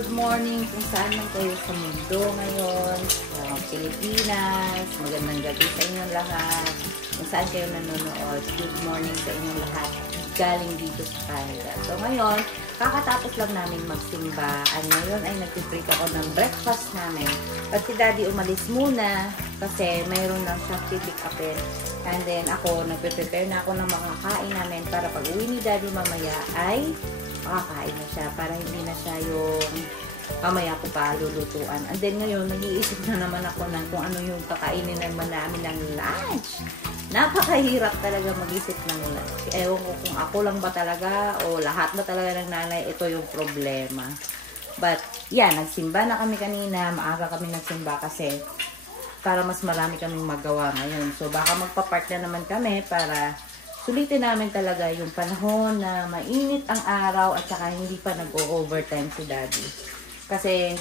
good morning kung saan man kayo sa mundo ngayon, sa Pilipinas. Magandang gabi sa inyong lahat. Kung saan kayo nanonood, good morning sa inyong lahat galing dito sa Canada. So ngayon, kakatapos lang namin magsimba. Ngayon ay nag-prepare ako ng breakfast namin. At si Daddy umalis muna kasi mayroon lang siya pipick upin. And then ako, nagpe-prepare na ako ng makakain namin para pag uwi ni Daddy mamaya ay makakain na siya para hindi na siya yung mamaya ko pa lulutuan. And then ngayon, nag-iisip na naman ako ng kung ano yung kakainin naman namin ng lunch. Napakahirap talaga mag-isip ng lunch. Ewan ko kung ako lang ba talaga o lahat ba talaga ng nanay, ito yung problema. But, yeah, nagsimba na kami kanina. Maaga kami nagsimba kasi para mas marami kaming magawa ngayon. So, baka magpa-park na naman kami para sulitin namin talaga yung panahon na mainit ang araw at saka hindi pa nag-o-overtime si Daddy. Kasi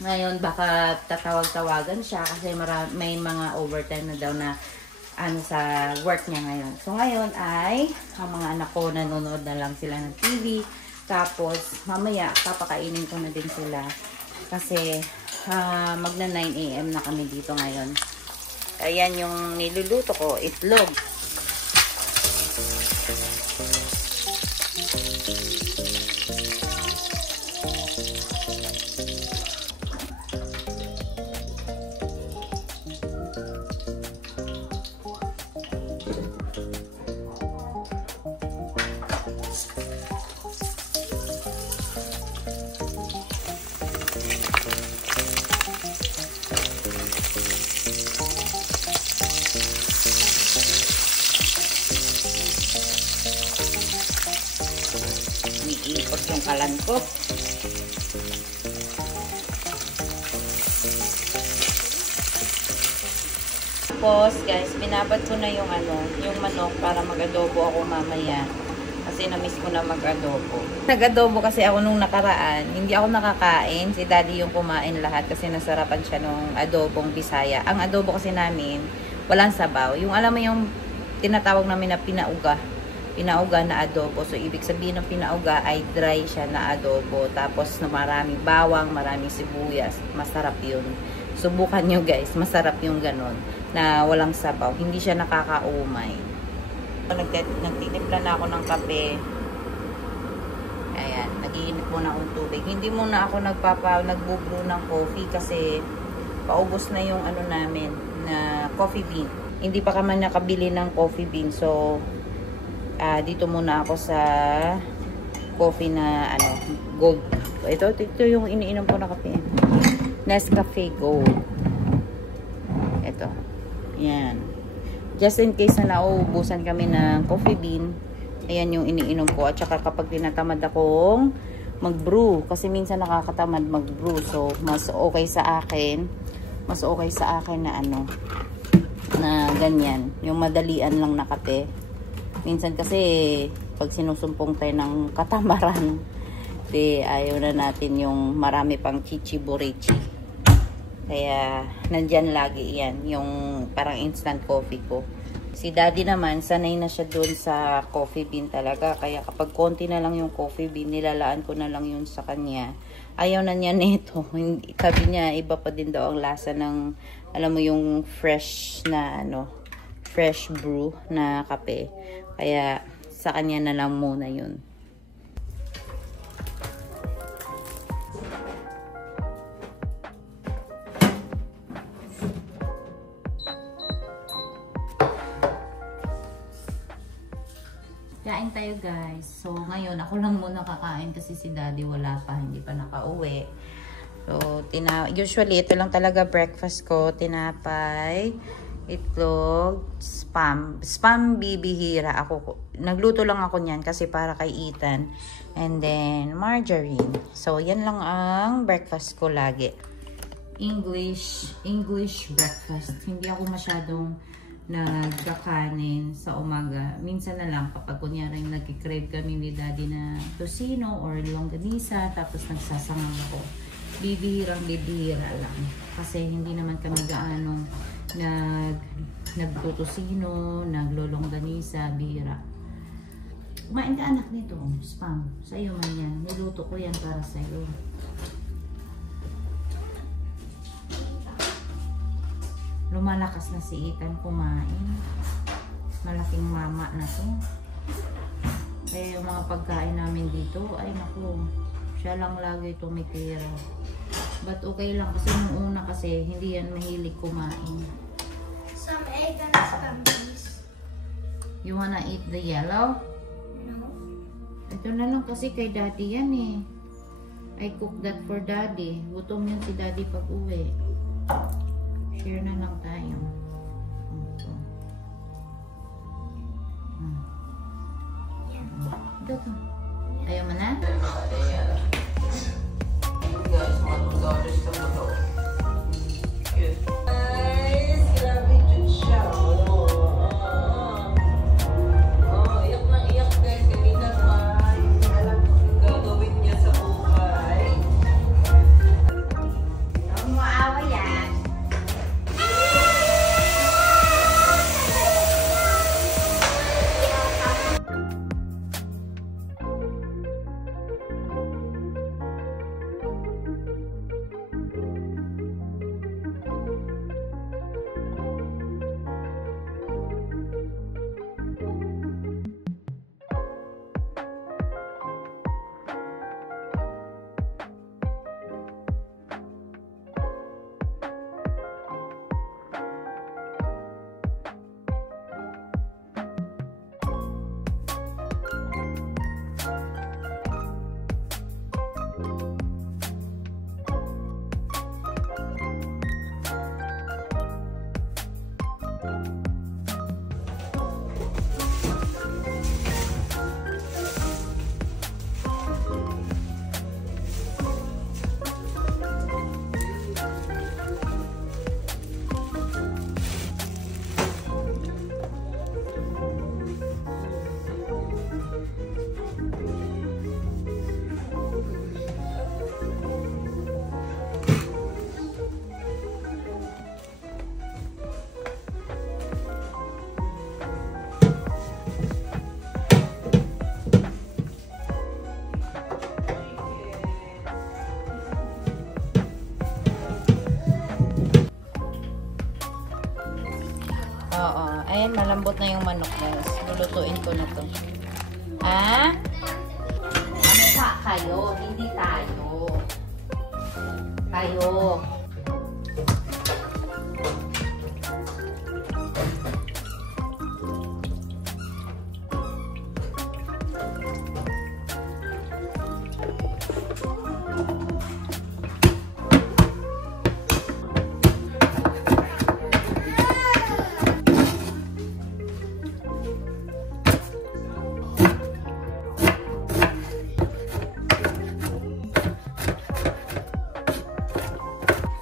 ngayon baka tatawag-tawagan siya kasi may mga overtime na daw na sa work niya ngayon. So ngayon ay ang mga anak ko nanonood na lang sila ng TV. Tapos mamaya papakainin ko na din sila kasi magna 9 AM na kami dito ngayon. Ayan yung niluluto ko, itlog. Iikot yung kalan ko. Tapos guys, binabad ko na yung manok para mag-adobo ako mamaya. Kasi na-miss ko na mag-adobo. Nag-adobo kasi ako nung nakaraan. Hindi ako nakakain. Si Daddy yung kumain lahat kasi nasarapan siya nung adobong Bisaya. Ang adobo kasi namin, walang sabaw. Yung alam mo yung tinatawag namin na pinauga. Pinauga na adobo. So, ibig sabihin ng pinauga ay dry siya na adobo. Tapos, na maraming bawang, maraming sibuyas. Masarap yun. Subukan nyo guys. Masarap yung ganon. Na walang sabaw. Hindi siya nakakaumay. Nagtitimpla na ako ng kape. Ayan. Nag-iinit muna akong tubig. Hindi muna ako nagbo-brew ng coffee kasi paubos na yung namin na coffee bean. Hindi pa kami nakabili ng coffee bean. So, dito muna ako sa coffee na gold. Ito yung iniinom ko na kape. Nescafe Gold. Ito. Yan. Just in case na nauubusan kami ng coffee bean, ayan yung iniinom ko. At saka kapag tinatamad akong mag-brew, kasi minsan nakakatamad mag-brew. So, mas okay sa akin na na ganyan. Yung madalian lang na kape. Minsan kasi, pag sinusumpong tayo ng katamaran, ayaw na natin yung marami pang chichi-burichi. Kaya, nandyan lagi yan, yung parang instant coffee ko. Si Daddy naman, sanay na siya doon sa coffee bean talaga. Kaya kapag konti na lang yung coffee bean, nilalaan ko na lang yun sa kanya. Ayaw na niya nito. Sabi niya, iba pa din daw ang lasa ng, alam mo yung fresh na fresh brew na kape. Kaya sa kanya na lang muna yun. Kain tayo guys. So ngayon ako lang muna kakain kasi si Daddy wala pa, hindi pa nakauwi. So usually ito lang talaga breakfast ko, tinapay, itlog, spam bibihira ako. Nagluto lang ako niyan kasi para kay Ethan. And then margarine. So yan lang ang breakfast ko lagi. English breakfast. Hindi ako masyadong nagkakanin sa umaga. Minsan na lang kapag kunyari nagkikrave kami ni Daddy na tosino or longganisa tapos nagsasangag ako. Bibihira lang. Kasi hindi naman kami gaano nagtutosino, naglolongganisa, bihira. Kumain ka anak nito. Spam. Sa'yo man yan. Niluto ko yan para sa'yo. Lumalakas na si Ethan kumain. Malaking mama na to. Kaya yung mga pagkain namin dito, ay naku, siya lang lagi tumitira. But okay lang kasi nung una kasi hindi yan mahilig kumain. Some egg and spam, please. You wanna eat the yellow? No. Ito na lang kasi kay daddy yan eh. I cook that for daddy. Gutom yan si daddy pag uwi. Share na lang tayo. Ito. Ito. Ayaw mo na? Oo. Ayan, malambot na yung manok, guys. Lulutuin ko na to. Ha? Mukha kayo, hindi tayo. Tayo.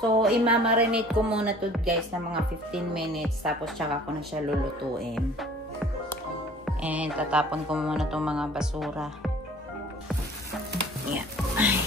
So, imamarinate ko muna to guys na mga 15 minutes. Tapos, tsaka ko na siya lulutuin. And, tatapon ko muna itong mga basura. Yan. Ay.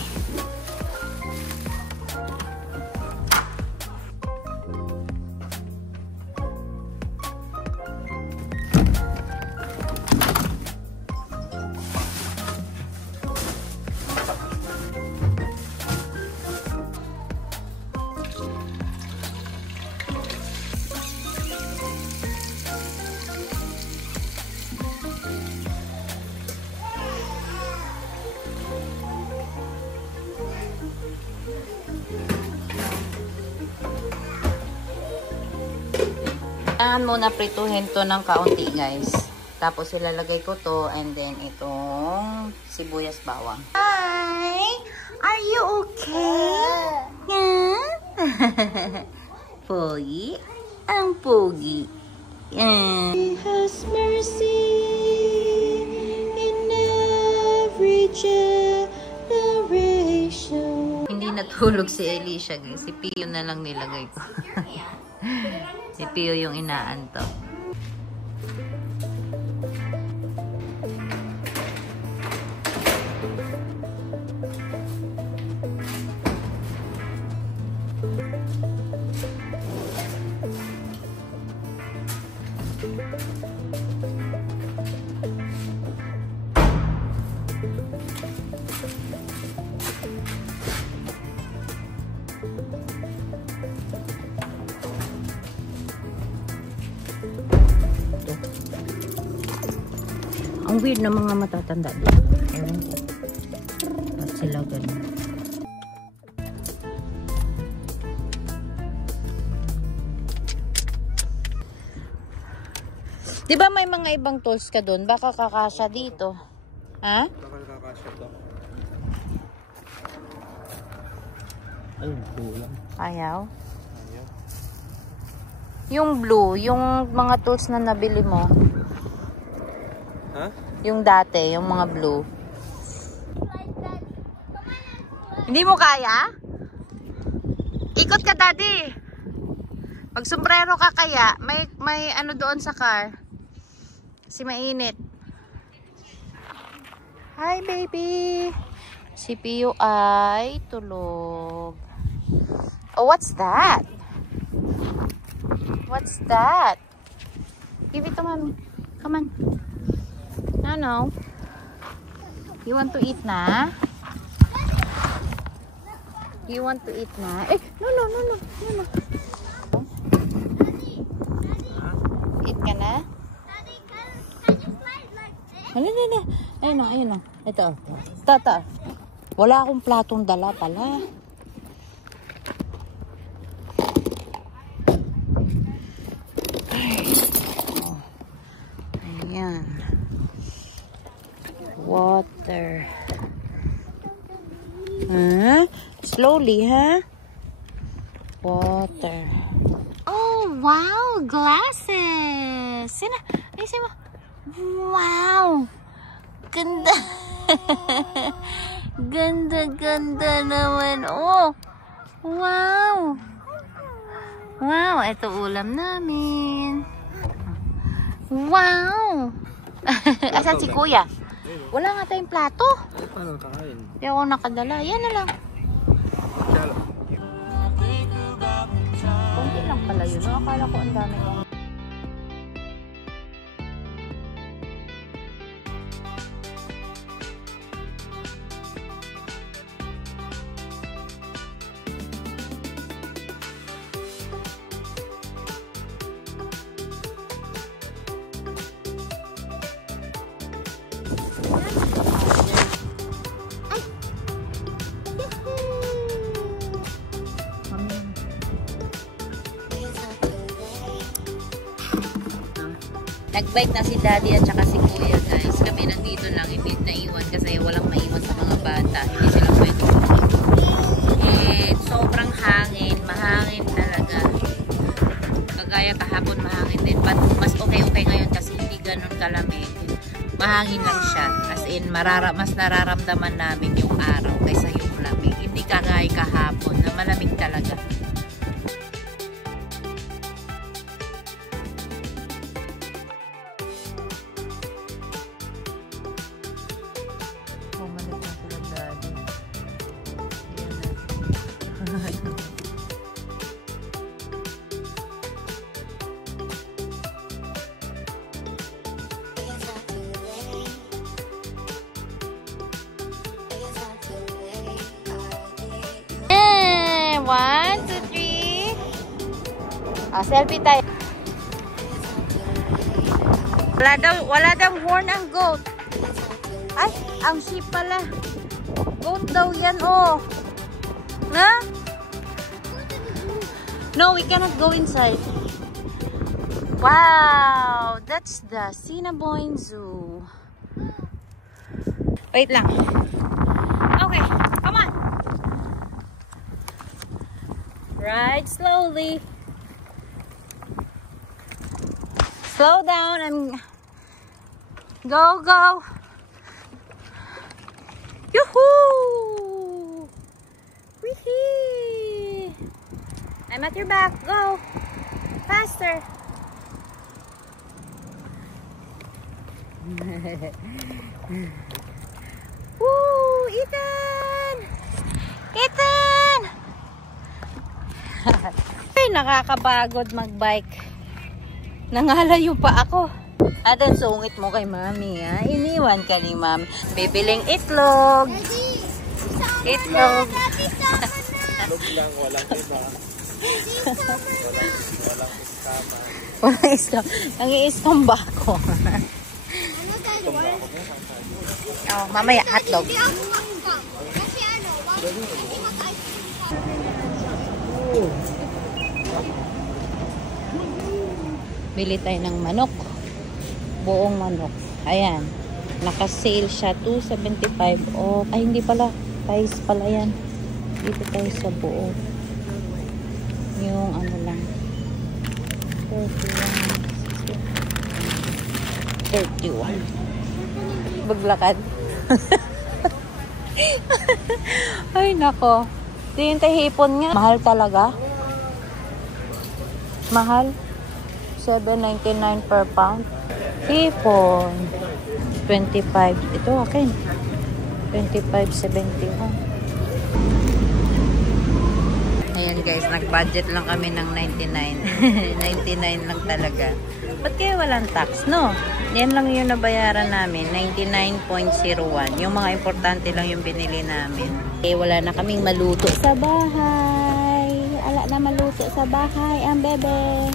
Kailangan muna prituhin to ng kaunti guys. Tapos ilalagay ko to and then itong sibuyas bawang. Hi! Are you okay? Yeah? Pogi? Ang pogi. Yeah. He has mercy in every generation. Hindi natulog si Alicia guys. Si Pio na lang nilagay ko. Si Pio yung inaantok. Ang weird na mga matatanda dito. Ewan ko. Ba't sila ganun? Di ba may mga ibang tools ka doon? Baka kakasya dito. Ha? Baka kakasya to. Ayun, kulang. Ayaw? Ayaw. Yung blue, yung mga tools na nabili mo. Ha? Yung dati, yung mga blue. Hindi mo kaya? Ikot ka, daddy. Pag sombrero ka kaya, may ano doon sa car. Kasi mainit. Hi, baby. Si Pio ay tulog. Oh, what's that? What's that? Give it to mommy. Come on. No. You want to eat na? You want to eat na? Eh, no. Eat ka na? Ano. Ayun na. Ito. Tata. Wala akong platong dala pala. Ayan. Water. Huh? Slowly, huh? Water. Oh, wow. Glasses. Sino? Ayusin mo. Wow! Ganda! Ganda naman. Oh! Wow! Wow! Ito ulam namin. Wow! Asan si kuya? Wala nga tayong plato. Ay, paano kakain? Hindi ako nakadala. Yan na lang. Kunti lang pala yun. Akala ko ang dami kong Nag-bike na si daddy at saka si kuya, guys. Kami nandito lang, hindi naiwan kasi walang maiwan sa mga bata. Hindi sila pwede. And sobrang hangin, mahangin talaga. Kagaya kahapon mahangin din. But mas okay ngayon kasi hindi ganun kalamig. Mahangin lang siya. As in, mas nararamdaman namin yung araw kaysa yung lamig. Hindi kagaya kahapon na malamig talaga. One, two, three. Selfie tayo. Wala daw horn ang goat. Ay, ang sheep pala. Goat daw yan, oh. Na? No, we cannot go inside. Wow, that's the Cinnabon Zoo. Wait lang. Okay, come on. Ride slowly. Slow down and go. Yoo-hoo! Wee-hee! I'm at your back. Go! Faster! Woo! Ethan! Ethan! Ay, nakakapagod mag-bike. Nangalayo pa ako. At ang sungit mo kay mami, ha? Iniwan ka ni mami. Bibiling itlog. Itlog. Itlog lang, walang iba. Walang iskama. Walang iskam. Nang i-iskam ba ako? Iskam ba ako Oh, mamaya, hotdog. Hindi ako makakam. Kasi ano, hindi Bili tayo ng manok. Buong manok. Ayan. Naka-sale siya. $2.75 off. Ay, hindi pala. Price pala yan. Dito tayo sa buo. Yung ano lang. 31. Baglakad. Ay, nako. Tingin tayo hipon nga. Mahal talaga. Mahal. $7.99 per pound. Hipon. 25. Ito akin. 25.71. Ayan guys, nag-budget lang kami ng 99. 99 lang talaga. Ba't kaya walang tax, no? Yan lang yung nabayaran namin. 99.01. Yung mga importante lang yung binili namin. Eh, wala na kaming maluto sa bahay. Ala na maluto sa bahay ang bebe.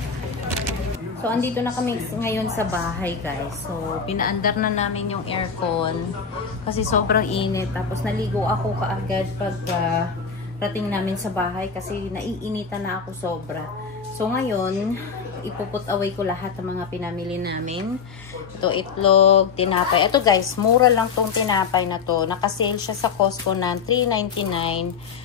So, andito na kami ngayon sa bahay, guys. So, pinaandar na namin yung aircon kasi sobrang init. Tapos, naligo ako kaagad pag rating namin sa bahay kasi naiinitan na ako sobra. So, ngayon, ipuput away ko lahat ng mga pinamili namin. Ito, itlog, tinapay. Ito, guys, mura lang tong tinapay na to. Nakasale siya sa Costco ng $3.99.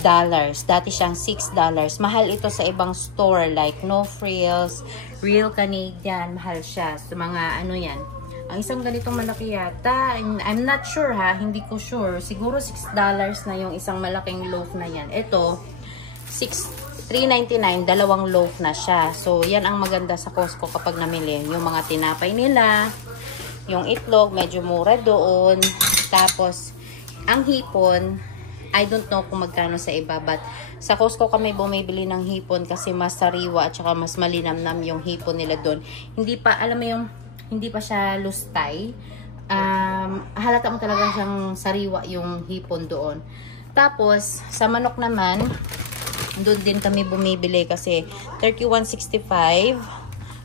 Dati siyang $6. Mahal ito sa ibang store like No Frills, Real Canadian. Mahal siya. So, mga ano yan. Ang isang ganitong malaki yata, I'm not sure ha, hindi ko sure. Siguro $6 na yung isang malaking loaf na yan. Ito, $3.99, dalawang loaf na siya. So, yan ang maganda sa Costco kapag namili. Yung mga tinapay nila, yung itlog, medyo mura doon. Tapos, ang hipon, I don't know kung magkano sa iba, but sa Costco kami bumibili ng hipon kasi mas sariwa at saka mas malinamnam yung hipon nila doon. Hindi pa, alam mo yung, hindi pa siya lustay. Halata mo talaga siyang sariwa yung hipon doon. Tapos, sa manok naman, doon din kami bumibili kasi 31.65.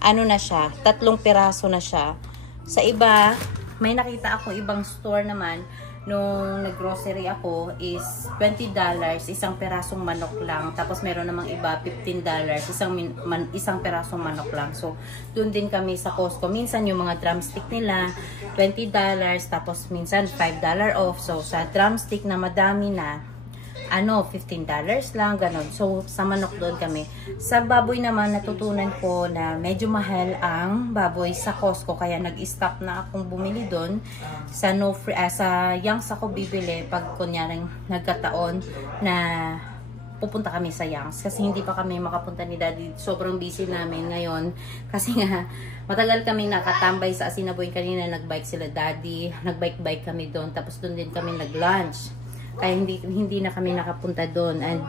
Ano na siya? 3 piraso na siya. Sa iba, may nakita ako ibang store naman nung nag-grocery ako is $20, isang perasong manok lang. Tapos meron namang iba $15, isang perasong manok lang. So, doon din kami sa Costco. Minsan yung mga drumstick nila $20, tapos minsan $5 off. So, sa drumstick na madami na, ano, $15 lang, ganon. So, sa manok doon kami. Sa baboy naman, natutunan ko na medyo mahal ang baboy sa Costco. Kaya nag-stop na akong bumili doon. Sa sa Young's ako bibili pag kunyaring nagkataon na pupunta kami sa Young's. Kasi hindi pa kami makapunta ni Daddy. Sobrang busy namin ngayon. Kasi nga, matagal kami nakatambay sa Asinaboy kanina. Nagbike sila Daddy. Nagbike-bike kami doon. Tapos doon din kami nag-lunch. Kaya hindi na kami nakapunta doon. And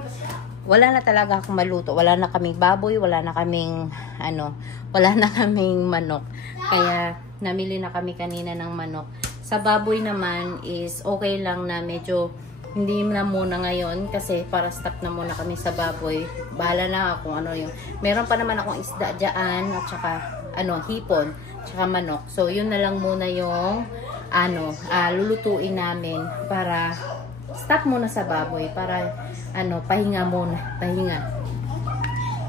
wala na talaga akong maluto. Wala na kaming baboy, wala na kaming wala na kaming manok. Kaya namili na kami kanina ng manok. Sa baboy naman is okay lang na medyo hindi na muna ngayon kasi para stock na muna kami sa baboy. Bahala na kung ano yung. Meron pa naman akong isda dyan at saka hipon, tsaka manok. So yun na lang muna yung lulutuin namin para stop muna sa baboy para pahinga muna, pahinga.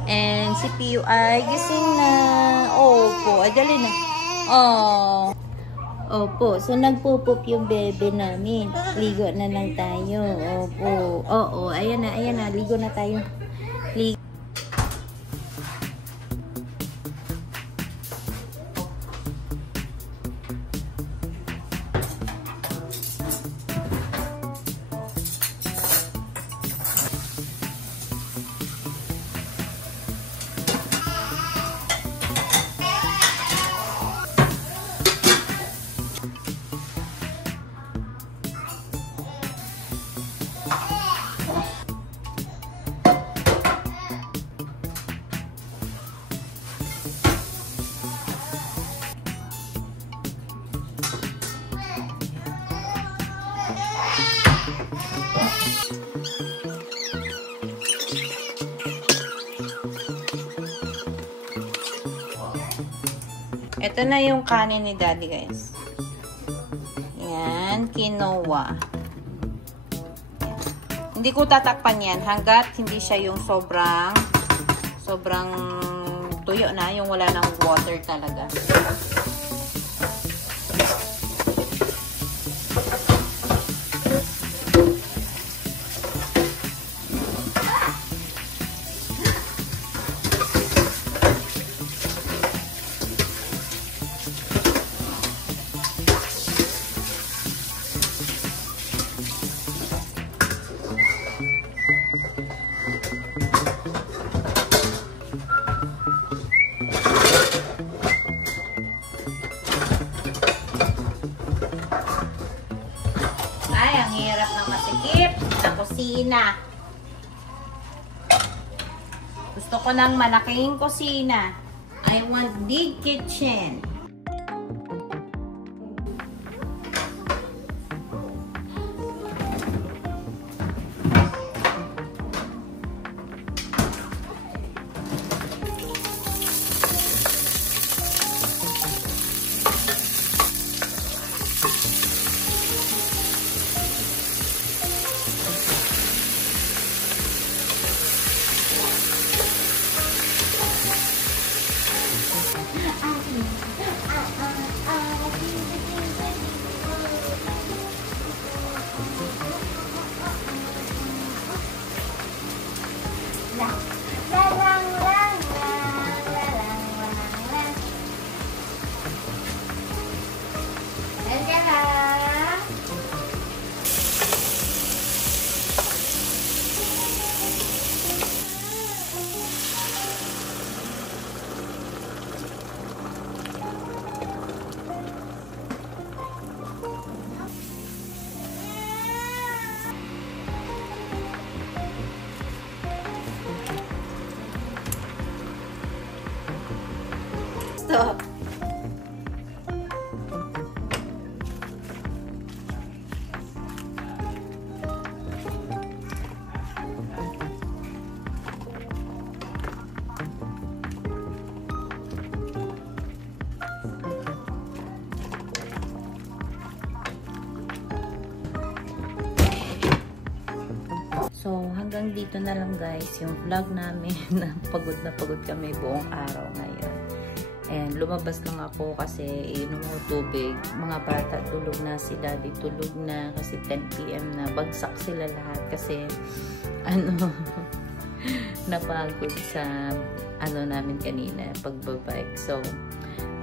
And si Pio ay gising na. Opo, ay dali na. Oh. Opo, so nagpupup yung bebe namin. Ligo na lang tayo. Opo. Oo, ayan na, ligo na tayo. Ligo. Ito na yung kanin ni Daddy, guys. Ayan. quinoa. Hindi ko tatakpan yan hanggat hindi siya yung sobrang tuyo na, yung wala nang water talaga. Kusina. Gusto ko ng malaking kusina. I want big kitchen. Stop. So, hanggang dito na lang guys yung vlog namin na pagod kami buong araw ngayon. And lumabas lang ako kasi inom ko tubig. Mga bata tulog na, si daddy tulog na kasi 10 PM na. Bagsak sila lahat kasi napagod sa namin kanina, pagbabike. So,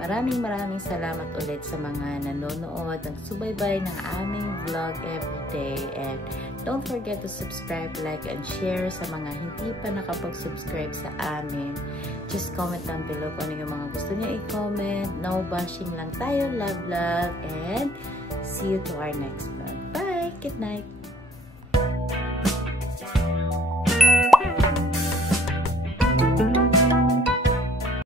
maraming salamat ulit sa mga nanonood, nagsubaybay ng aming vlog everyday. And don't forget to subscribe, like, and share sa mga hindi pa nakapag-subscribe sa amin. Just comment down below kung ano yung mga gusto niyo i-comment. No bashing lang tayo. Love, and see you to our next vlog. Bye! Good night!